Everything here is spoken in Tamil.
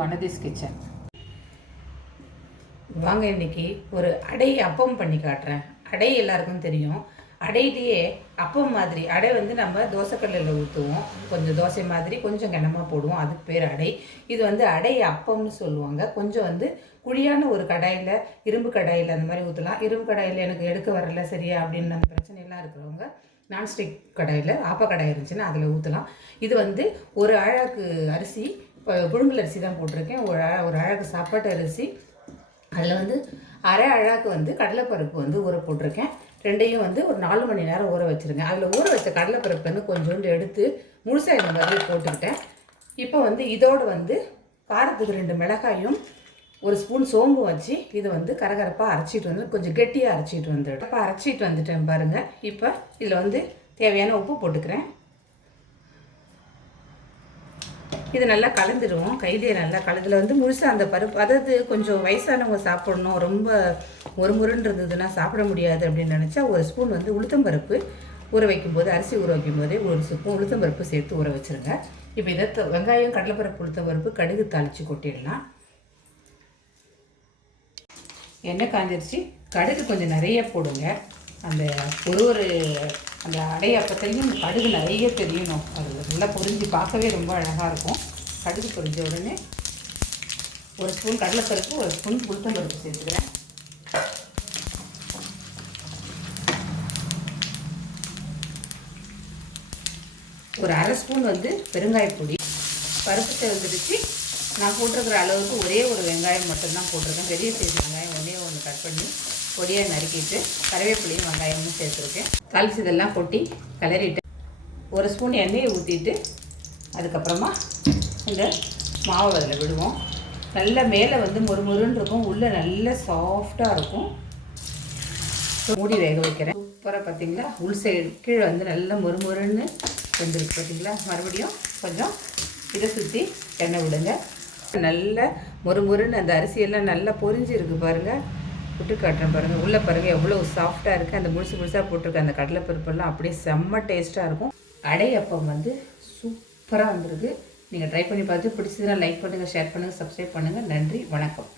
வனதிஸ் கிச்சன். வாங்க இன்றைக்கி ஒரு அடை அப்பம் பண்ணி காட்டுறேன். அடை எல்லாருக்கும் தெரியும். அடையிலேயே அப்பம் மாதிரி அடை வந்து நம்ம தோசைக்கல்லில் ஊற்றுவோம். கொஞ்சம் தோசை மாதிரி கொஞ்சம் கனமாக போடுவோம். அதுக்கு பேர் அடை. இது வந்து அடை அப்பம்னு சொல்லுவாங்க. கொஞ்சம் வந்து குழியான ஒரு கடாயில், இரும்பு கடாயில் அந்த மாதிரி ஊற்றலாம். இரும்பு கடாயில் எனக்கு எடுக்க வரல சரியா அப்படின்னு அந்த பிரச்சனையெல்லாம் இருக்கிறவங்க நான்ஸ்டிக் கடாயில், ஆப்ப கடாய் இருந்துச்சுன்னா அதில் ஊற்றலாம். இது வந்து ஒரு அழகு அரிசி, புழுங்கல் அரிசி தான் போட்டிருக்கேன். ஒரு அழகு சாப்பாட்டு அரிசி. அதில் வந்து அரை அழாக்கு வந்து கடலைப்பருப்பு வந்து ஊற போட்டிருக்கேன். ரெண்டையும் வந்து ஒரு 4 மணி நேரம் ஊற வச்சுருங்க. அதில் ஊற வச்ச கடலைப்பருப்பு வந்து கொஞ்சோண்டு எடுத்து முழுசாக இந்த மாதிரி போட்டுக்கிட்டேன். இப்போ வந்து இதோடு வந்து காரத்துக்கு 2 மிளகாயும் ஒரு ஸ்பூன் சோம்பு வச்சு இதை வந்து கரகரப்பாக அரைச்சிட்டு வந்து கொஞ்சம் கெட்டியாக அரைச்சிட்டு வந்துவிட்டேன். இப்போ அரைச்சிட்டு வந்துட்டேன் பாருங்கள். இப்போ இதில் வந்து தேவையான உப்பு போட்டுக்கிறேன். இது நல்லா கலந்துடுவோம். கையிலேயே நல்லா கலந்துல வந்து முழுசாக அந்த பருப்பு, அதாவது கொஞ்சம் வயசானவங்க சாப்பிடணும், ரொம்ப முருன்னு இருந்ததுன்னா சாப்பிட முடியாது அப்படின்னு நினச்சா ஒரு ஸ்பூன் வந்து உளுத்தம்பருப்பு ஊற வைக்கும்போது, அரிசி ஊற வைக்கும்போதே ஒரு ஸ்பூன் உளுத்தம்பருப்பு சேர்த்து ஊற வச்சுருங்க. இப்போ இதை வெங்காயம், கடலைப்பருப்பு, உளுத்தம்பருப்பு, கடுகு தாளித்து கொட்டிடலாம். எண்ணெய் காஞ்சிருச்சு. கடுகு கொஞ்சம் நிறைய போடுங்க. அந்த ஒரு அந்த அடை அப்பத்தையும் கடுகு நிறைய தெரியணும். அது நல்லா பொரிஞ்சு பார்க்கவே ரொம்ப அழகாக இருக்கும். கடுகு பொரிஞ்ச உடனே ஒரு ஸ்பூன் கடலைப்பருப்பு, ஒரு ஸ்பூன் உளுத்தம்பருப்பு சேர்த்துக்கிறேன். ஒரு அரை ஸ்பூன் வந்து பெருங்காயப்பொடி. பருப்பு சேர்ந்துடுச்சு. நான் போட்டிருக்கிற அளவுக்கு ஒரே ஒரு வெங்காயம் மட்டும்தான் போட்டிருக்கேன். பெரிய சைஸ் வெங்காயம் ஒன்று கட் பண்ணி பொடியாக நறுக்கிட்டு கறிவேப்பிலையும் வெங்காயமும் சேர்த்துருக்கேன். தாளிச்சு இதெல்லாம் கொட்டி கிளறிட்டு ஒரு ஸ்பூன் எண்ணெயை ஊற்றிட்டு அதுக்கப்புறமா இந்த மாவு அதில் விடுவோம். நல்லா மேலே வந்து மொறுன்னு இருக்கும், உள்ளே நல்லா சாஃப்டாக இருக்கும். மூடி வேக வைக்கிறேன். சூப்பராக பார்த்தீங்களா, உள் சைடு கீழே வந்து நல்லா மொறுன்னு வெந்திருக்கு பார்த்தீங்களா. மறுபடியும் கொஞ்சம் இதை சுற்றி எண்ணெய் விடுங்க. நல்ல மொறுன்னு அந்த அரிசியெல்லாம் நல்லா பொரிஞ்சு இருக்குது பாருங்கள். புட்டு காட்டுறேன் பாருங்கள். உள்ளே பாருங்கள் எவ்வளோ சாஃப்டாக இருக்குது. அந்த முழுசாக போட்டிருக்க அந்த கடலைப்பருப்பெல்லாம் அப்படியே செம்ம டேஸ்ட்டாக இருக்கும். அடை அப்பம் வந்து சூப்பராக வந்திருக்கு. நீங்கள் ட்ரை பண்ணி பார்த்து பிடிச்சதுன்னா லைக் பண்ணுங்கள், ஷேர் பண்ணுங்கள், சப்ஸ்கிரைப் பண்ணுங்கள். நன்றி, வணக்கம்.